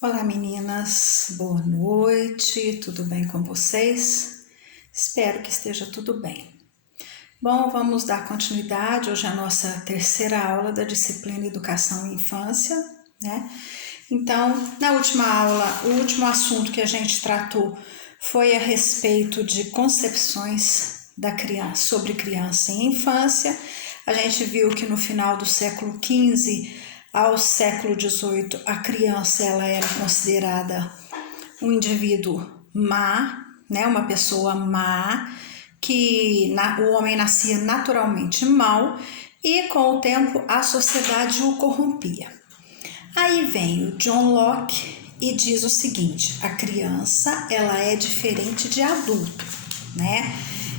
Olá meninas, boa noite, tudo bem com vocês? Espero que esteja tudo bem. Bom, vamos dar continuidade hoje à nossa terceira aula da disciplina Educação e Infância, né? Então, na última aula, o último assunto que a gente tratou foi a respeito de concepções da criança, sobre criança e infância. A gente viu que no final do século XV ao século XVIII, a criança ela era considerada um indivíduo má, né? Uma pessoa má, que o homem nascia naturalmente mau e com o tempo a sociedade o corrompia. Aí vem o John Locke e diz o seguinte: a criança ela é diferente de adulto, né?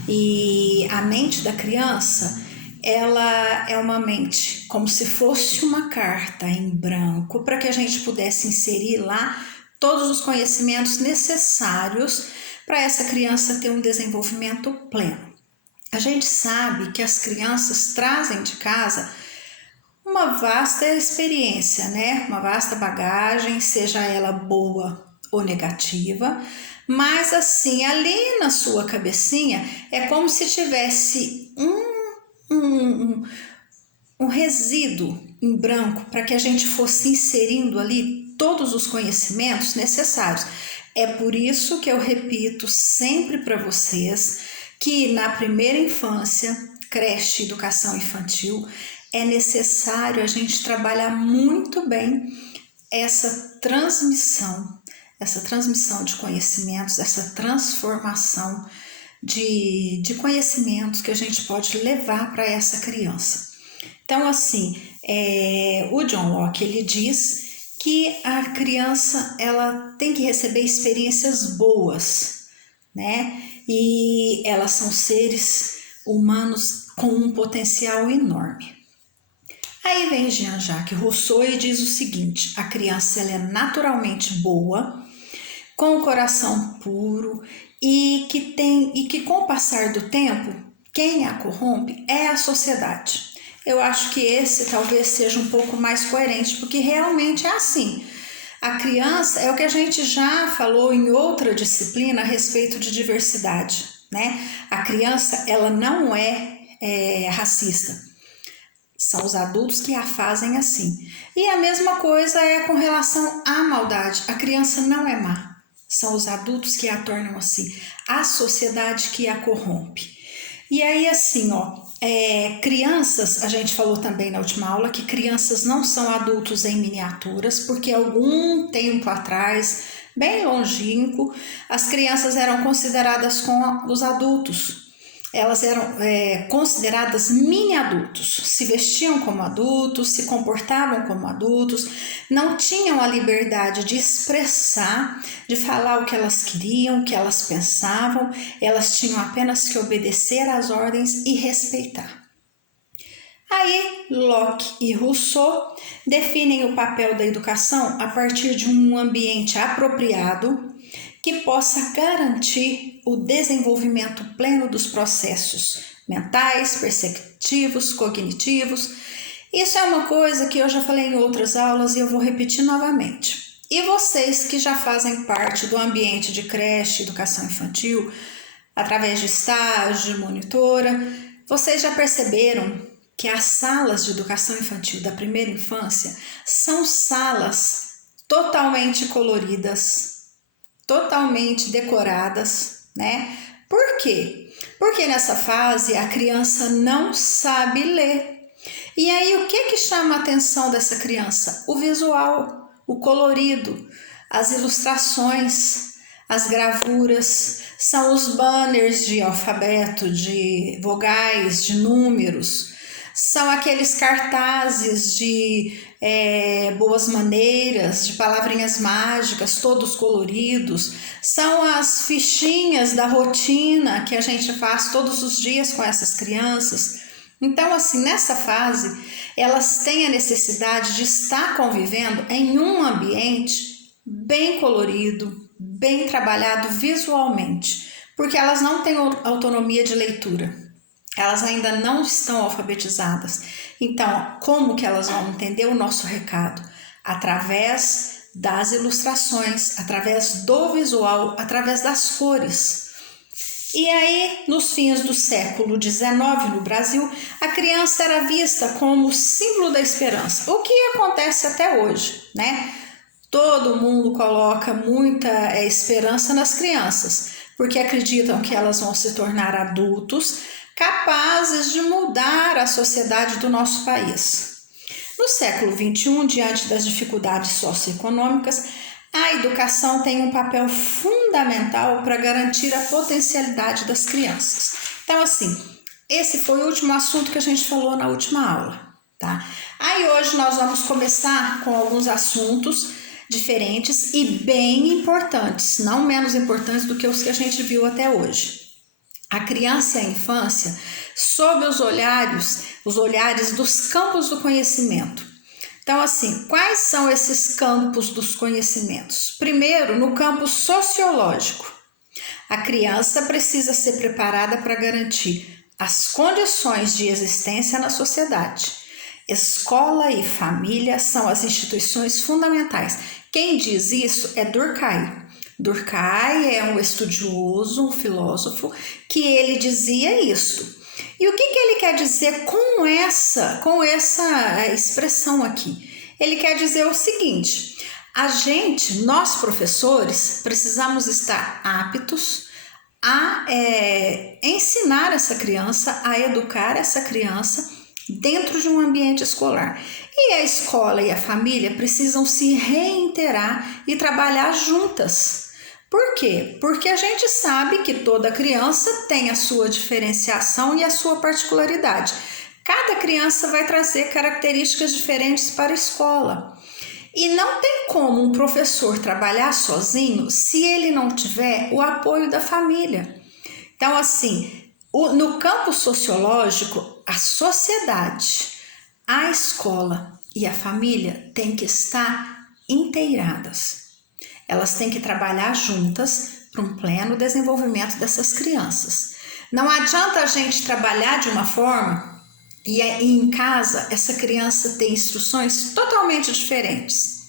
E a mente da criança ela é uma mente como se fosse uma carta em branco para que a gente pudesse inserir lá todos os conhecimentos necessários para essa criança ter um desenvolvimento pleno. A gente sabe que as crianças trazem de casa uma vasta experiência, né? Uma vasta bagagem, seja ela boa ou negativa, mas assim, ali na sua cabecinha é como se tivesse um resíduo em branco para que a gente fosse inserindo ali todos os conhecimentos necessários. É por isso que eu repito sempre para vocês que na primeira infância, creche, educação infantil, é necessário a gente trabalhar muito bem essa transmissão de conhecimentos, essa transformação de conhecimentos que a gente pode levar para essa criança. Então, assim, o John Locke, ele diz que a criança, ela tem que receber experiências boas, né? E elas são seres humanos com um potencial enorme. Aí vem Jean-Jacques Rousseau e diz o seguinte: a criança ela é naturalmente boa, com o coração puro e que com o passar do tempo, quem a corrompe é a sociedade. Eu acho que esse talvez seja um pouco mais coerente, porque realmente é assim. A criança é o que a gente já falou em outra disciplina a respeito de diversidade, né? A criança ela não é racista. São os adultos que a fazem assim. E a mesma coisa é com relação à maldade. A criança não é má. São os adultos que a tornam assim. A sociedade que a corrompe. E aí assim, crianças, a gente falou também na última aula que crianças não são adultos em miniaturas, porque algum tempo atrás, bem longínquo, as crianças eram consideradas como os adultos. Elas eram consideradas mini-adultos, se vestiam como adultos, se comportavam como adultos, não tinham a liberdade de expressar, de falar o que elas queriam, o que elas pensavam, elas tinham apenas que obedecer às ordens e respeitar. Aí, Locke e Rousseau definem o papel da educação a partir de um ambiente apropriado que possa garantir o desenvolvimento pleno dos processos mentais, perceptivos, cognitivos. Isso é uma coisa que eu já falei em outras aulas e eu vou repetir novamente. E vocês que já fazem parte do ambiente de creche, educação infantil, através de estágio, monitora, vocês já perceberam que as salas de educação infantil da primeira infância são salas totalmente coloridas, totalmente decoradas, né? Por quê? Porque nessa fase a criança não sabe ler. E aí o que chama a atenção dessa criança? O visual, o colorido, as ilustrações, as gravuras, são os banners de alfabeto, de vogais, de números, são aqueles cartazes de boas maneiras, de palavrinhas mágicas, todos coloridos, são as fichinhas da rotina que a gente faz todos os dias com essas crianças. Então, assim, nessa fase, elas têm a necessidade de estar convivendo em um ambiente bem colorido, bem trabalhado visualmente, porque elas não têm autonomia de leitura. Elas ainda não estão alfabetizadas. Então, como que elas vão entender o nosso recado? Através das ilustrações, através do visual, através das cores. E aí, nos fins do século XIX no Brasil, a criança era vista como símbolo da esperança, o que acontece até hoje, né? Todo mundo coloca muita esperança nas crianças, porque acreditam que elas vão se tornar adultos capazes de mudar a sociedade do nosso país. No século XXI, diante das dificuldades socioeconômicas, a educação tem um papel fundamental para garantir a potencialidade das crianças. Então, assim, esse foi o último assunto que a gente falou na última aula, tá? Aí hoje nós vamos começar com alguns assuntos diferentes e bem importantes, não menos importantes do que os que a gente viu até hoje. A criança e a infância sob os olhares dos campos do conhecimento. Então, assim, quais são esses campos dos conhecimentos? Primeiro, no campo sociológico. A criança precisa ser preparada para garantir as condições de existência na sociedade. Escola e família são as instituições fundamentais. Quem diz isso é Durkheim. Durkheim é um estudioso, um filósofo, que ele dizia isso. E o que ele quer dizer com essa expressão aqui? Ele quer dizer o seguinte: nós professores, precisamos estar aptos a ensinar essa criança, a educar essa criança dentro de um ambiente escolar. E a escola e a família precisam se reiterar e trabalhar juntas. Por quê? Porque a gente sabe que toda criança tem a sua diferenciação e a sua particularidade. Cada criança vai trazer características diferentes para a escola. E não tem como um professor trabalhar sozinho se ele não tiver o apoio da família. Então, assim, no campo sociológico, a sociedade, a escola e a família têm que estar inteiradas. Elas têm que trabalhar juntas para um pleno desenvolvimento dessas crianças. Não adianta a gente trabalhar de uma forma e em casa essa criança ter instruções totalmente diferentes.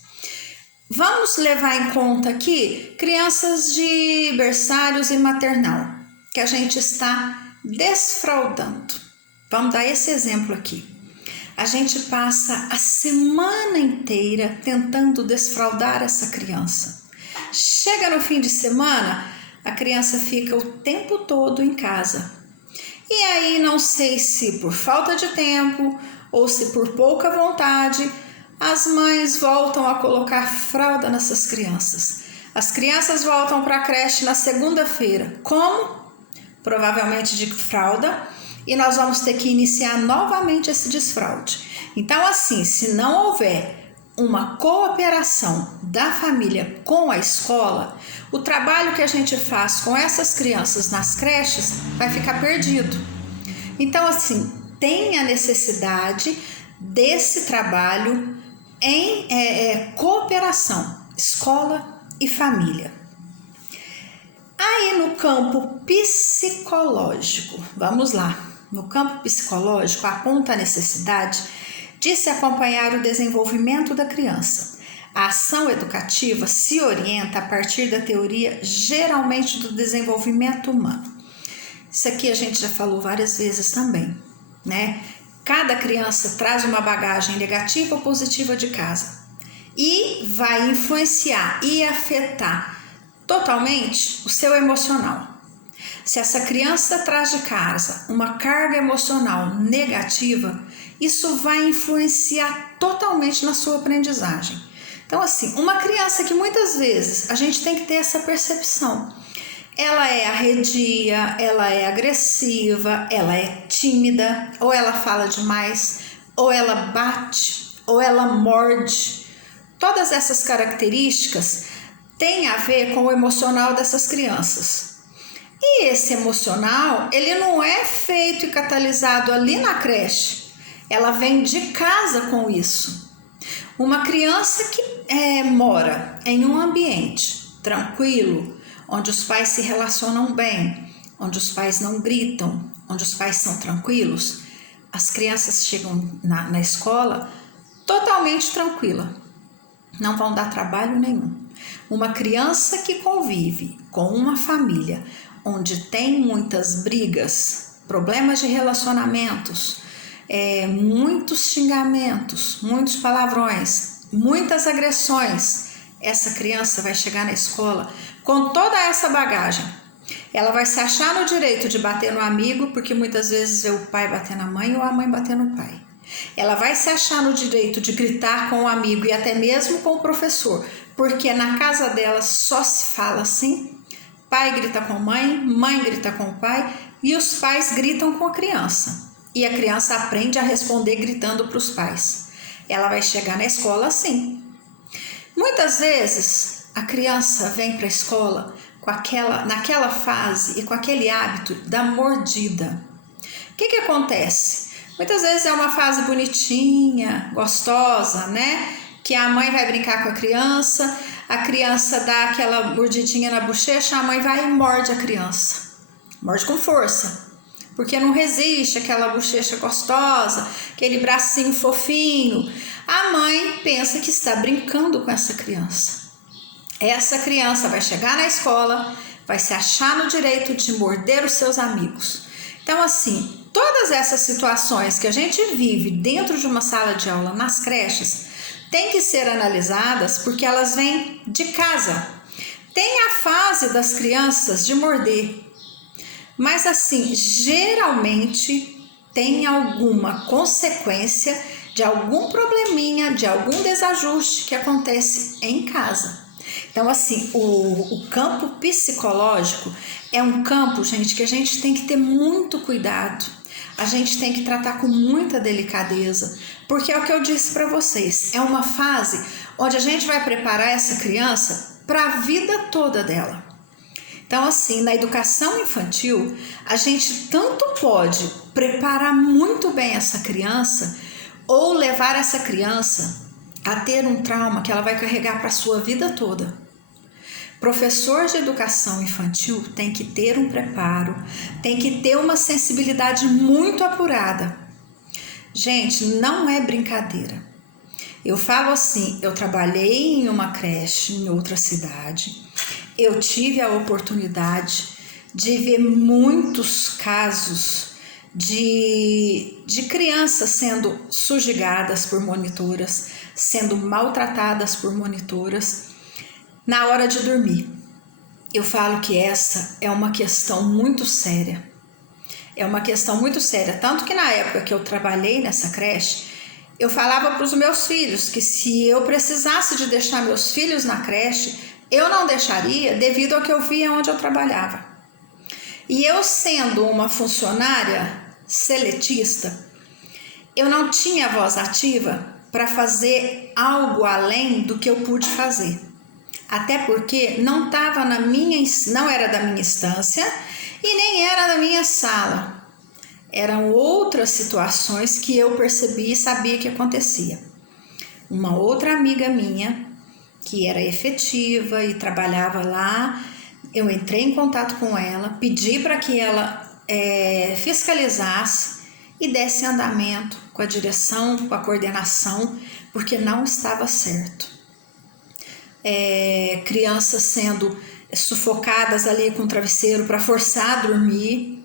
Vamos levar em conta aqui crianças de berçários e maternal, que a gente está desfraldando. Vamos dar esse exemplo aqui. A gente passa a semana inteira tentando desfraldar essa criança. Chega no fim de semana, a criança fica o tempo todo em casa. E aí, não sei se por falta de tempo ou se por pouca vontade, as mães voltam a colocar fralda nessas crianças. As crianças voltam para a creche na segunda-feira. Como? Provavelmente de fralda. E nós vamos ter que iniciar novamente esse desfraude. Então, assim, se não houver uma cooperação da família com a escola, o trabalho que a gente faz com essas crianças nas creches vai ficar perdido. Então, assim, tem a necessidade desse trabalho em cooperação, escola e família. Aí, no campo psicológico, vamos lá. No campo psicológico, aponta a necessidade de se acompanhar o desenvolvimento da criança. A ação educativa se orienta a partir da teoria geralmente do desenvolvimento humano. Isso aqui a gente já falou várias vezes também, né? Cada criança traz uma bagagem negativa ou positiva de casa e vai influenciar e afetar totalmente o seu emocional. Se essa criança traz de casa uma carga emocional negativa, isso vai influenciar totalmente na sua aprendizagem. Então, assim, uma criança que muitas vezes a gente tem que ter essa percepção. Ela é arredia, ela é agressiva, ela é tímida, ou ela fala demais, ou ela bate, ou ela morde. Todas essas características têm a ver com o emocional dessas crianças. E esse emocional, ele não é feito e catalisado ali na creche. Ela vem de casa com isso. Uma criança que mora em um ambiente tranquilo, onde os pais se relacionam bem, onde os pais não gritam, onde os pais são tranquilos, as crianças chegam na escola totalmente tranquila. não vão dar trabalho nenhum. Uma criança que convive com uma família onde tem muitas brigas, problemas de relacionamentos, muitos xingamentos, muitos palavrões, muitas agressões, essa criança vai chegar na escola com toda essa bagagem. Ela vai se achar no direito de bater no amigo, porque muitas vezes vê o pai bater na mãe ou a mãe bater no pai. Ela vai se achar no direito de gritar com o amigo e até mesmo com o professor, porque na casa dela só se fala assim. Pai grita com mãe, mãe grita com o pai e os pais gritam com a criança. E a criança aprende a responder gritando para os pais. Ela vai chegar na escola assim. Muitas vezes a criança vem para a escola naquela fase e com aquele hábito da mordida. O que acontece? Muitas vezes é uma fase bonitinha, gostosa, né? Que a mãe vai brincar com a criança dá aquela mordidinha na bochecha, a mãe vai e morde a criança. Morde com força, porque não resiste aquela bochecha gostosa, aquele bracinho fofinho. A mãe pensa que está brincando com essa criança. Essa criança vai chegar na escola, vai se achar no direito de morder os seus amigos. Então, assim, todas essas situações que a gente vive dentro de uma sala de aula, nas creches, têm que ser analisadas porque elas vêm de casa. Tem a fase das crianças de morder, mas assim, geralmente tem alguma consequência de algum probleminha, de algum desajuste que acontece em casa. Então, assim, o campo psicológico é um campo, gente, que a gente tem que ter muito cuidado. A gente tem que tratar com muita delicadeza, porque é o que eu disse para vocês, é uma fase onde a gente vai preparar essa criança para a vida toda dela. Então, assim, na educação infantil, a gente tanto pode preparar muito bem essa criança ou levar essa criança a ter um trauma que ela vai carregar para a sua vida toda. Professor de educação infantil tem que ter um preparo, tem que ter uma sensibilidade muito apurada. Gente, não é brincadeira. Eu falo assim, eu trabalhei em uma creche em outra cidade, eu tive a oportunidade de ver muitos casos de crianças sendo subjugadas por monitoras, sendo maltratadas por monitoras na hora de dormir. Eu falo que essa é uma questão muito séria. É uma questão muito séria, tanto que na época que eu trabalhei nessa creche, eu falava para os meus filhos que se eu precisasse de deixar meus filhos na creche, eu não deixaria devido ao que eu via onde eu trabalhava. E eu, sendo uma funcionária seletista, eu não tinha voz ativa para fazer algo além do que eu pude fazer. Até porque não era da minha instância e nem era da minha sala. Eram outras situações que eu percebi e sabia que acontecia. Uma outra amiga minha, que era efetiva e trabalhava lá, eu entrei em contato com ela, pedi para que ela fiscalizasse e desse andamento com a direção, com a coordenação, porque não estava certo. Crianças sendo sufocadas ali com o travesseiro para forçar a dormir.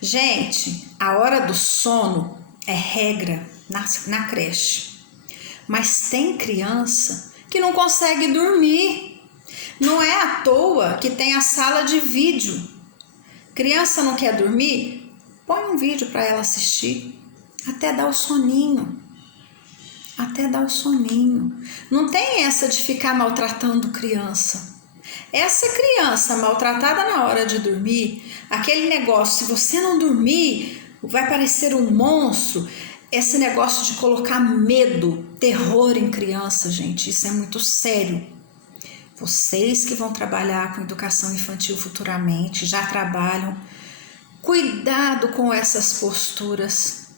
Gente, a hora do sono é regra na creche, mas tem criança que não consegue dormir. Não é à toa que tem a sala de vídeo. Criança não quer dormir? Põe um vídeo para ela assistir, até dar o soninho. Não tem essa de ficar maltratando criança. Essa criança maltratada na hora de dormir, aquele negócio, se você não dormir, vai parecer um monstro. Esse negócio de colocar medo, terror em criança, gente, isso é muito sério. Vocês que vão trabalhar com educação infantil futuramente, já trabalham, cuidado com essas posturas,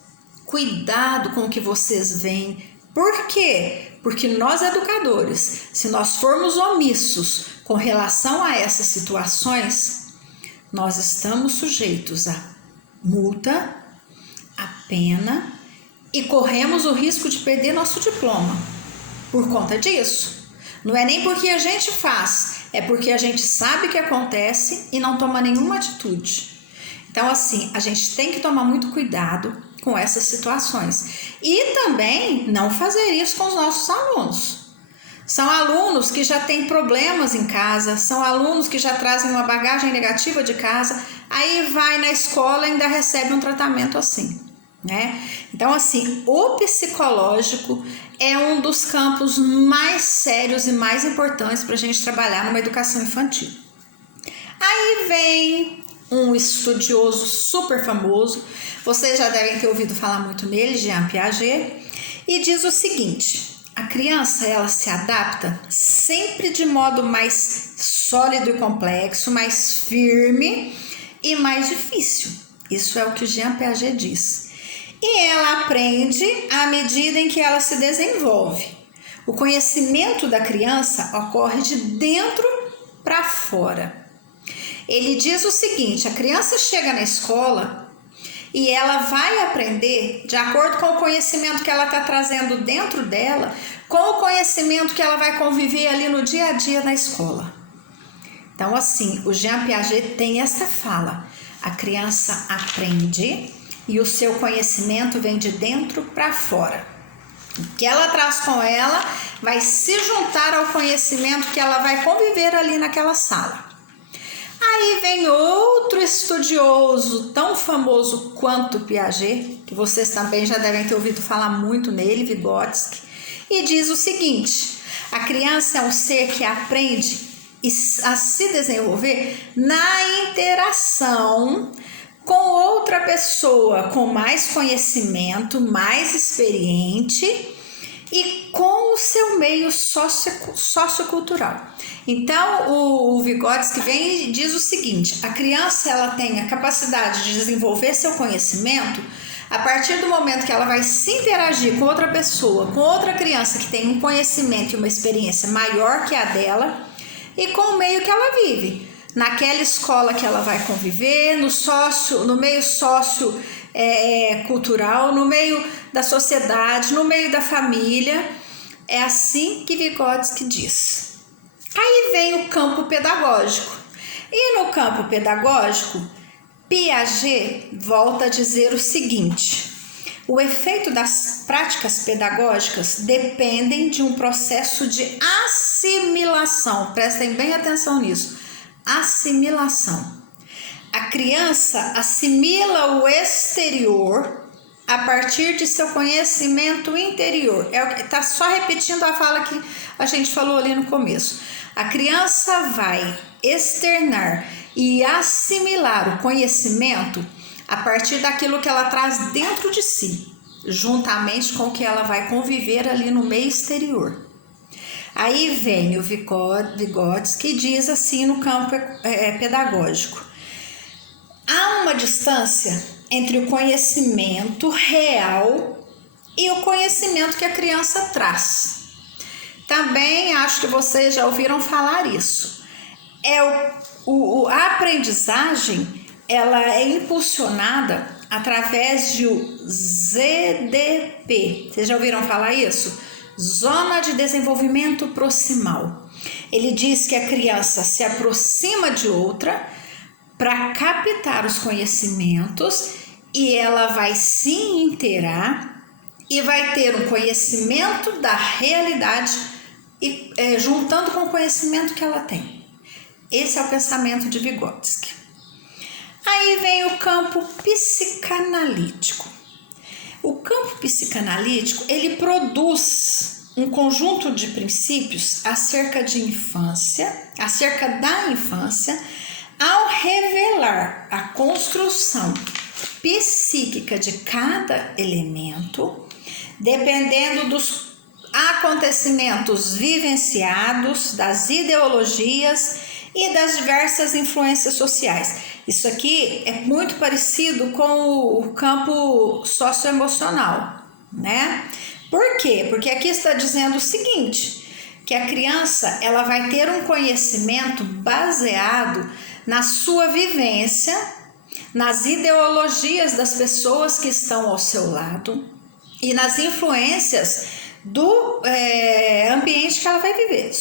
cuidado com o que vocês veem. Por quê? Porque nós educadores, se nós formos omissos com relação a essas situações, nós estamos sujeitos a multa, a pena e corremos o risco de perder nosso diploma. por conta disso. Não é nem porque a gente faz, é porque a gente sabe que acontece e não toma nenhuma atitude. Então, assim, a gente tem que tomar muito cuidado com essas situações. E também não fazer isso com os nossos alunos. São alunos que já têm problemas em casa, são alunos que já trazem uma bagagem negativa de casa, aí vai na escola e ainda recebe um tratamento assim, né? Então, assim, o psicológico é um dos campos mais sérios e mais importantes para a gente trabalhar numa educação infantil. Aí vem um estudioso super famoso, vocês já devem ter ouvido falar muito nele, Jean Piaget, e diz o seguinte: a criança, ela se adapta sempre de modo mais sólido e complexo, mais firme e mais difícil. Isso é o que Jean Piaget diz. E ela aprende à medida em que ela se desenvolve. O conhecimento da criança ocorre de dentro para fora. Ele diz o seguinte: a criança chega na escola e ela vai aprender de acordo com o conhecimento que ela está trazendo dentro dela, com o conhecimento que ela vai conviver ali no dia a dia na escola. Então, assim, o Jean Piaget tem essa fala: a criança aprende e o seu conhecimento vem de dentro para fora. O que ela traz com ela vai se juntar ao conhecimento que ela vai conviver ali naquela sala. Aí vem outro estudioso tão famoso quanto Piaget, que vocês também já devem ter ouvido falar muito nele, Vygotsky, e diz o seguinte: a criança é um ser que aprende a se desenvolver na interação com outra pessoa com mais conhecimento, mais experiente e com o seu meio sociocultural. Então, o Vygotsky vem e diz o seguinte: a criança, ela tem a capacidade de desenvolver seu conhecimento a partir do momento que ela vai se interagir com outra pessoa, com outra criança que tem um conhecimento e uma experiência maior que a dela e com o meio que ela vive. Naquela escola que ela vai conviver, no meio cultural, no meio da sociedade, no meio da família. É assim que Vygotsky diz. Aí vem o campo pedagógico. E no campo pedagógico, Piaget volta a dizer o seguinte: o efeito das práticas pedagógicas dependem de um processo de assimilação. Prestem bem atenção nisso. Assimilação. A criança assimila o exterior a partir de seu conhecimento interior. Está só repetindo a fala que a gente falou ali no começo. A criança vai externar e assimilar o conhecimento a partir daquilo que ela traz dentro de si, juntamente com o que ela vai conviver ali no meio exterior. Aí vem o Vygotsky que diz assim no campo pedagógico: há uma distância entre o conhecimento real e o conhecimento que a criança traz. Também acho que vocês já ouviram falar isso. A aprendizagem, ela é impulsionada através de ZDP. Vocês já ouviram falar isso? Zona de desenvolvimento proximal. Ele diz que a criança se aproxima de outra para captar os conhecimentos e ela vai se inteirar e vai ter um conhecimento da realidade e juntando com o conhecimento que ela tem. Esse é o pensamento de Vygotsky. Aí vem o campo psicanalítico. O campo psicanalítico, ele produz um conjunto de princípios acerca da infância, ao revelar a construção psíquica de cada elemento, dependendo dos acontecimentos vivenciados, das ideologias e das diversas influências sociais. Isso aqui é muito parecido com o campo socioemocional, né? Por quê? Porque aqui está dizendo o seguinte, que a criança, ela vai ter um conhecimento baseado na sua vivência, nas ideologias das pessoas que estão ao seu lado e nas influências do ambiente que ela vai viver,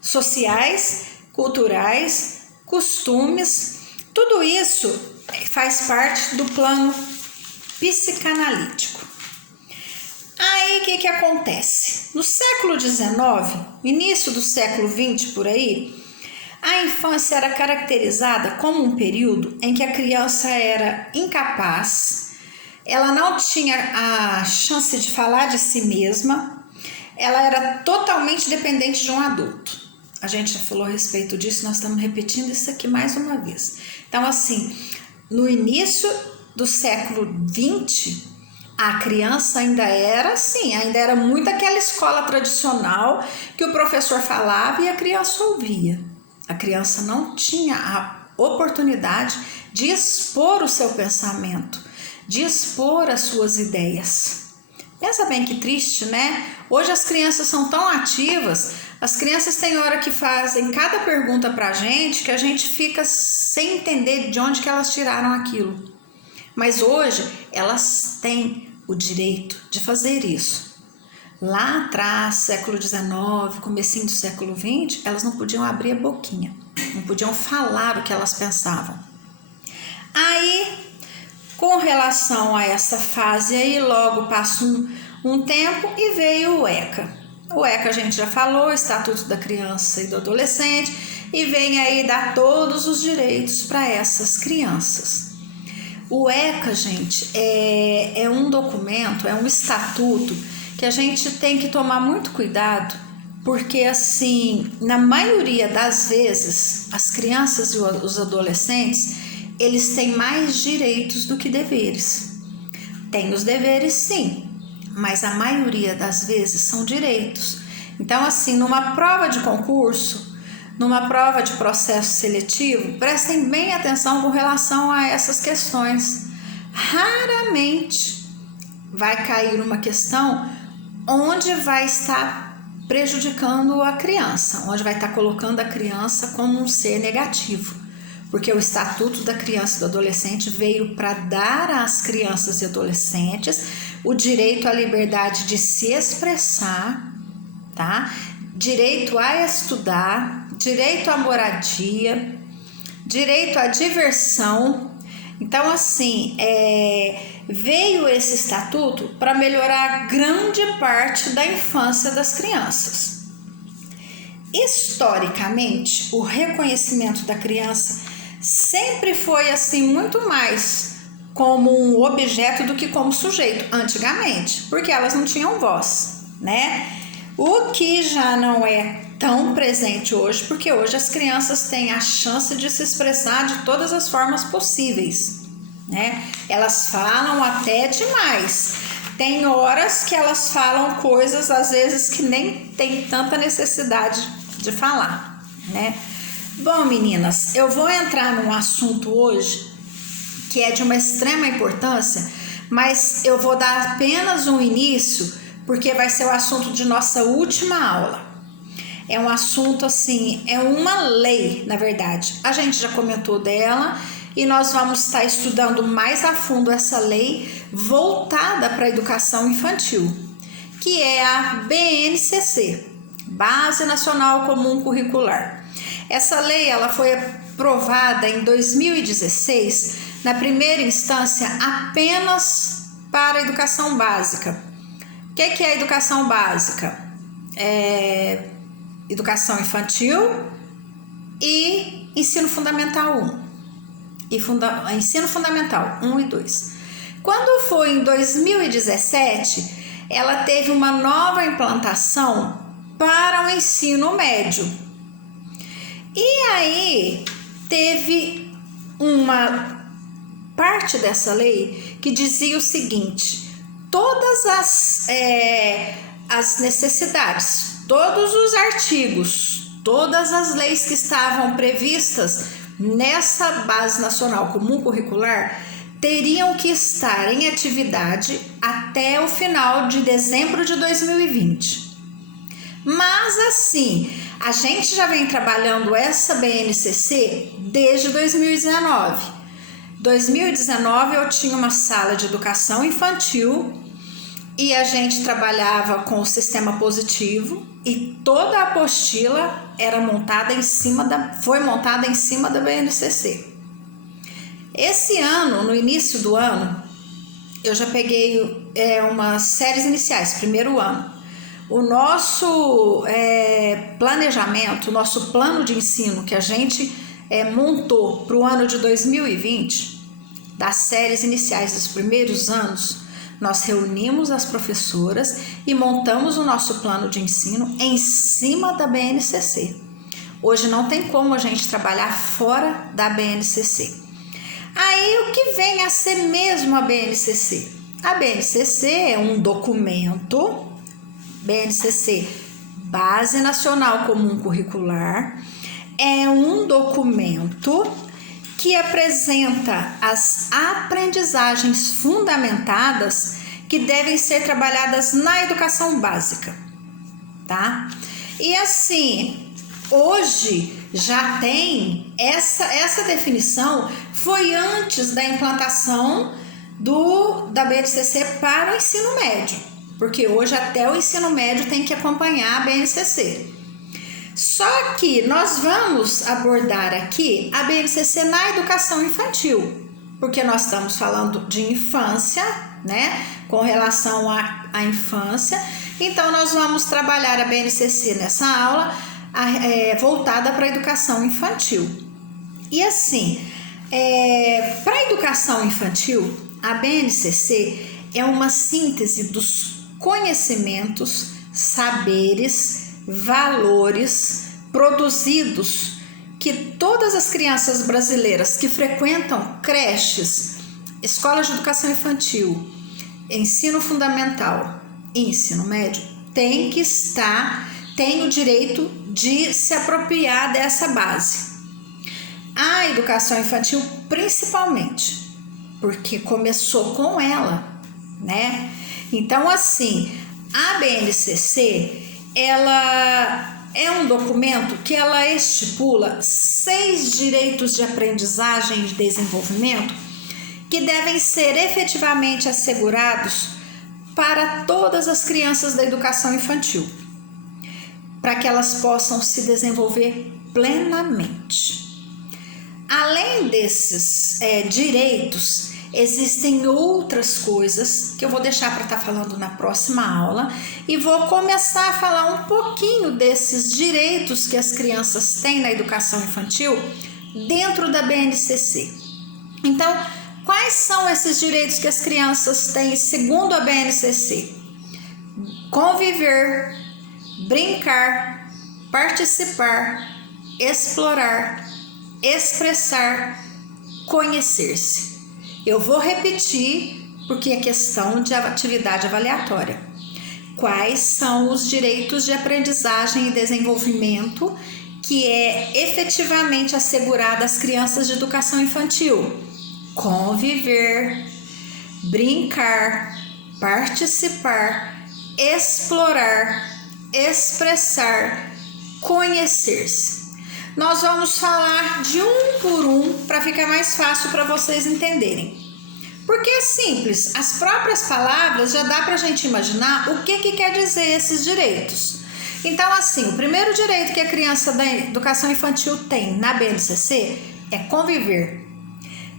sociais, culturais, costumes, tudo isso faz parte do plano psicanalítico. Aí o que acontece? No século XIX, início do século XX por aí, a infância era caracterizada como um período em que a criança era incapaz, ela não tinha a chance de falar de si mesma, ela era totalmente dependente de um adulto. A gente já falou a respeito disso, nós estamos repetindo isso aqui mais uma vez. Então, assim, no início do século XX, a criança ainda era muito aquela escola tradicional que o professor falava e a criança ouvia. A criança não tinha a oportunidade de expor o seu pensamento, de expor as suas ideias. Pensa bem que triste, né? Hoje as crianças são tão ativas, as crianças têm hora que fazem cada pergunta pra gente que a gente fica sem entender de onde que elas tiraram aquilo. Mas hoje elas têm o direito de fazer isso. Lá atrás, século XIX, comecinho do século XX, elas não podiam abrir a boquinha, não podiam falar o que elas pensavam. Aí, com relação a essa fase aí, logo passa um tempo e veio o ECA. O ECA a gente já falou, Estatuto da Criança e do Adolescente, e vem aí dar todos os direitos para essas crianças. O ECA, gente, é um documento, é um estatuto que a gente tem que tomar muito cuidado, porque assim, na maioria das vezes, as crianças e os adolescentes, eles têm mais direitos do que deveres. Tem os deveres sim, mas a maioria das vezes são direitos. Então assim, numa prova de concurso, numa prova de processo seletivo, prestem bem atenção com relação a essas questões. Raramente vai cair uma questão onde vai estar prejudicando a criança, onde vai estar colocando a criança como um ser negativo. Porque o Estatuto da Criança e do Adolescente veio para dar às crianças e adolescentes o direito à liberdade de se expressar, tá? Direito a estudar, direito à moradia, direito à diversão. Então, assim, veio esse estatuto para melhorar grande parte da infância das crianças. Historicamente, o reconhecimento da criança sempre foi assim muito mais como um objeto do que como sujeito, antigamente, porque elas não tinham voz, né? O que já não é tão presente hoje, porque hoje as crianças têm a chance de se expressar de todas as formas possíveis, né? Elas falam até demais. Tem horas que elas falam coisas, às vezes, que nem tem tanta necessidade de falar, né? Bom, meninas, eu vou entrar num assunto hoje que é de uma extrema importância, mas eu vou dar apenas um início, porque vai ser o assunto de nossa última aula. É um assunto assim, é uma lei, na verdade. A gente já comentou dela e nós vamos estar estudando mais a fundo essa lei voltada para a educação infantil, que é a BNCC, Base Nacional Comum Curricular. Essa lei ela foi aprovada em 2016, na primeira instância apenas para a educação básica. O que é a educação básica? Educação infantil e ensino fundamental 1. Ensino fundamental 1 e 2. Quando foi em 2017, ela teve uma nova implantação para o ensino médio. E aí teve uma parte dessa lei que dizia o seguinte: todas as necessidades, todos os artigos, todas as leis que estavam previstas nessa Base Nacional Comum Curricular teriam que estar em atividade até o final de dezembro de 2020. Mas assim, a gente já vem trabalhando essa BNCC desde 2019. 2019 eu tinha uma sala de educação infantil e a gente trabalhava com o sistema positivo e toda a apostila foi montada em cima da BNCC. Esse ano, no início do ano, eu já peguei umas séries iniciais, primeiro ano. O nosso planejamento, o nosso plano de ensino que a gente montou para o ano de 2020, das séries iniciais dos primeiros anos, nós reunimos as professoras e montamos o nosso plano de ensino em cima da BNCC. Hoje não tem como a gente trabalhar fora da BNCC. Aí o que vem a ser mesmo a BNCC? A BNCC é um documento, BNCC, Base Nacional Comum Curricular, é um documento que apresenta as aprendizagens fundamentadas que devem ser trabalhadas na educação básica, tá? E assim, hoje já tem essa definição, foi antes da implantação da BNCC para o ensino médio, porque hoje até o ensino médio tem que acompanhar a BNCC. Só que nós vamos abordar aqui a BNCC na educação infantil, porque nós estamos falando de infância, né? Com relação à infância. Então, nós vamos trabalhar a BNCC nessa aula voltada para a educação infantil. E assim, para a educação infantil, a BNCC é uma síntese dos conhecimentos, saberes, valores produzidos que todas as crianças brasileiras que frequentam creches, escolas de educação infantil, ensino fundamental e ensino médio têm o direito de se apropriar dessa base. A educação infantil principalmente, porque começou com ela, né? Então assim, a BNCC ela é um documento que ela estipula 6 direitos de aprendizagem e desenvolvimento que devem ser efetivamente assegurados para todas as crianças da educação infantil, para que elas possam se desenvolver plenamente. Além desses direitos, existem outras coisas que eu vou deixar para estar falando na próxima aula e vou começar a falar um pouquinho desses direitos que as crianças têm na educação infantil dentro da BNCC. Então, quais são esses direitos que as crianças têm segundo a BNCC? Conviver, brincar, participar, explorar, expressar, conhecer-se. Eu vou repetir porque é questão de atividade avaliatória. Quais são os direitos de aprendizagem e desenvolvimento que é efetivamente assegurado às crianças de educação infantil? Conviver, brincar, participar, explorar, expressar, conhecer-se. Nós vamos falar de um por um para ficar mais fácil para vocês entenderem. Porque é simples, as próprias palavras já dá para a gente imaginar o que quer dizer esses direitos. Então assim, o primeiro direito que a criança da educação infantil tem na BNCC é conviver.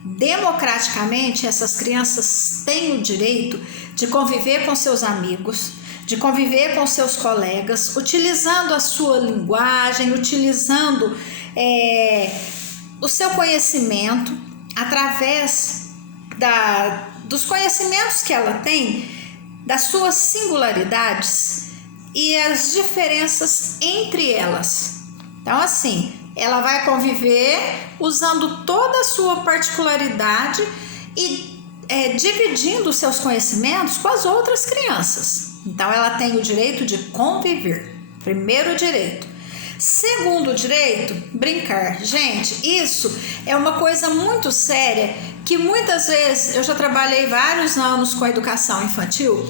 Democraticamente, essas crianças têm o direito de conviver com seus amigos, de conviver com seus colegas, utilizando a sua linguagem, utilizando o seu conhecimento, através dos conhecimentos que ela tem, das suas singularidades e as diferenças entre elas. Então, assim, ela vai conviver usando toda a sua particularidade e dividindo os seus conhecimentos com as outras crianças. Então, ela tem o direito de conviver. Primeiro direito. Segundo direito, brincar. Gente, isso é uma coisa muito séria que muitas vezes eu já trabalhei vários anos com a educação infantil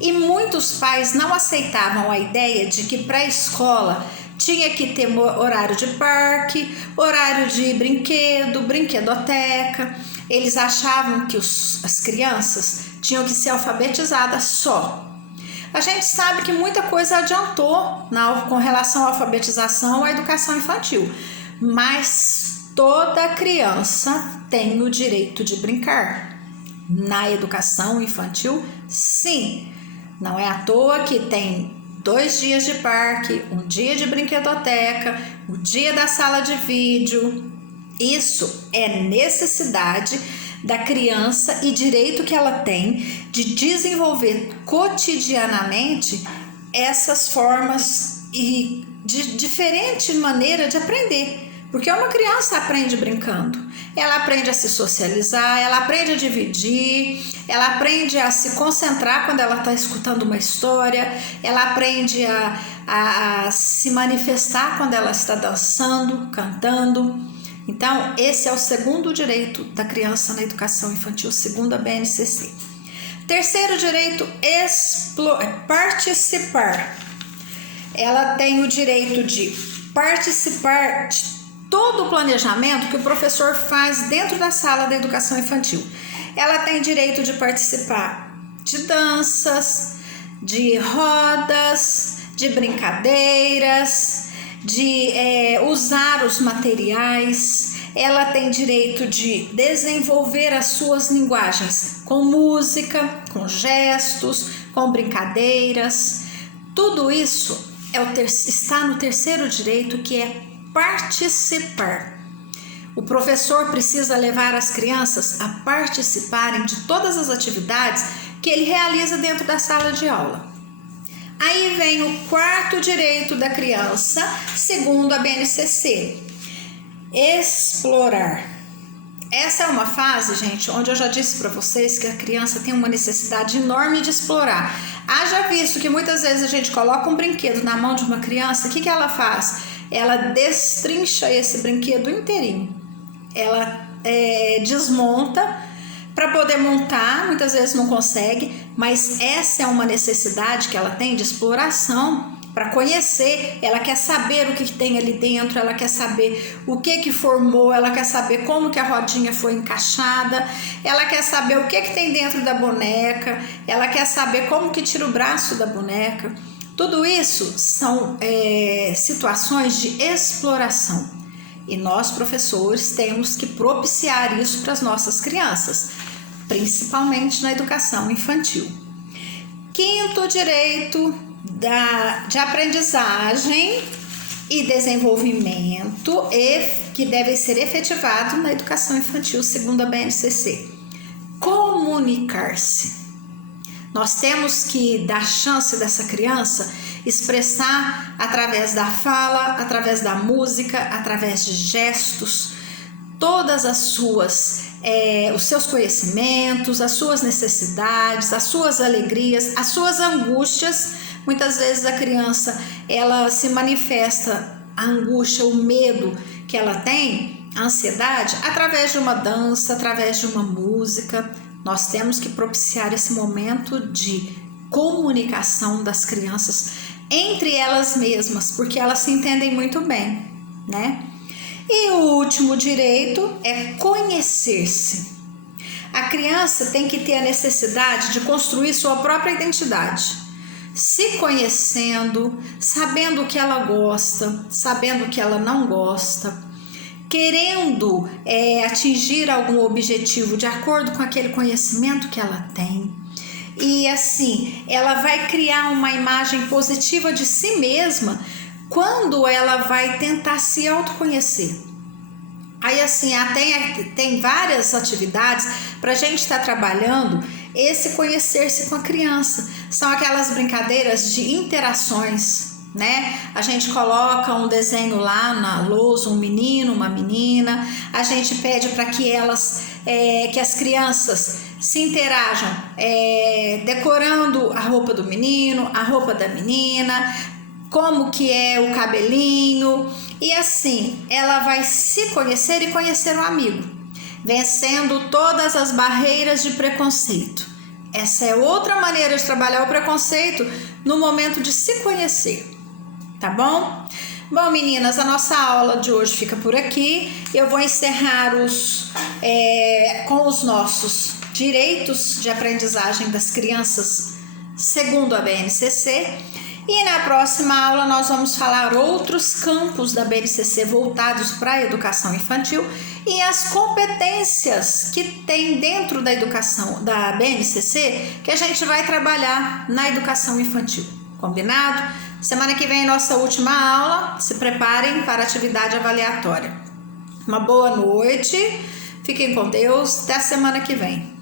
e muitos pais não aceitavam a ideia de que para a escola tinha que ter horário de parque, horário de brinquedo, brinquedoteca. Eles achavam que as crianças tinham que ser alfabetizadas só. A gente sabe que muita coisa adiantou com relação à alfabetização, à educação infantil, mas toda criança tem o direito de brincar. Na educação infantil, sim. Não é à toa que tem 2 dias de parque, um dia de brinquedoteca, o dia da sala de vídeo. Isso é necessidade da criança e direito que ela tem de desenvolver cotidianamente essas formas e de diferente maneira de aprender. Porque uma criança aprende brincando, ela aprende a se socializar, ela aprende a dividir, ela aprende a se concentrar quando ela está escutando uma história, ela aprende a se manifestar quando ela está dançando, cantando. Então, esse é o segundo direito da criança na educação infantil, segundo a BNCC. Terceiro direito, participar. Ela tem o direito de participar de todo o planejamento que o professor faz dentro da sala da educação infantil. Ela tem direito de participar de danças, de rodas, de brincadeiras, de usar os materiais. Ela tem direito de desenvolver as suas linguagens com música, com gestos, com brincadeiras. Tudo isso está no terceiro direito, que é participar. O professor precisa levar as crianças a participarem de todas as atividades que ele realiza dentro da sala de aula. Aí vem o quarto direito da criança, segundo a BNCC: explorar. Essa é uma fase, gente, onde eu já disse para vocês que a criança tem uma necessidade enorme de explorar. Haja visto que muitas vezes a gente coloca um brinquedo na mão de uma criança, o que ela faz? Ela destrincha esse brinquedo inteirinho. Ela desmonta para poder montar, muitas vezes não consegue, mas essa é uma necessidade que ela tem de exploração para conhecer. Ela quer saber o que tem ali dentro, ela quer saber o que formou, ela quer saber como que a rodinha foi encaixada, ela quer saber o que tem dentro da boneca, ela quer saber como que tira o braço da boneca. Tudo isso são situações de exploração e nós, professores, temos que propiciar isso para as nossas crianças, principalmente na educação infantil. Quinto direito de aprendizagem e desenvolvimento que deve ser efetivado na educação infantil, segundo a BNCC: comunicar-se. Nós temos que dar chance dessa criança expressar através da fala, através da música, através de gestos, todas os seus conhecimentos, as suas necessidades, as suas alegrias, as suas angústias. Muitas vezes a criança, ela se manifesta a angústia, o medo que ela tem, a ansiedade, através de uma dança, através de uma música. Nós temos que propiciar esse momento de comunicação das crianças entre elas mesmas, porque elas se entendem muito bem, né? E o último direito é conhecer-se. A criança tem que ter a necessidade de construir sua própria identidade, se conhecendo, sabendo o que ela gosta, sabendo o que ela não gosta, querendo atingir algum objetivo de acordo com aquele conhecimento que ela tem. E assim, ela vai criar uma imagem positiva de si mesma quando ela vai tentar se autoconhecer. Aí assim, tem várias atividades para a gente estar trabalhando esse conhecer-se com a criança. São aquelas brincadeiras de interações, né? A gente coloca um desenho lá na lousa, um menino, uma menina. A gente pede para que que as crianças se interajam, decorando a roupa do menino, a roupa da menina, como que é o cabelinho, e assim ela vai se conhecer e conhecer o amigo, vencendo todas as barreiras de preconceito. Essa é outra maneira de trabalhar o preconceito no momento de se conhecer, tá bom? Bom, meninas, a nossa aula de hoje fica por aqui. Eu vou encerrar com os nossos direitos de aprendizagem das crianças segundo a BNCC. E na próxima aula nós vamos falar outros campos da BNCC voltados para a educação infantil e as competências que tem dentro da educação da BNCC que a gente vai trabalhar na educação infantil. Combinado? Semana que vem é nossa última aula. Se preparem para a atividade avaliatória. Uma boa noite. Fiquem com Deus. Até a semana que vem.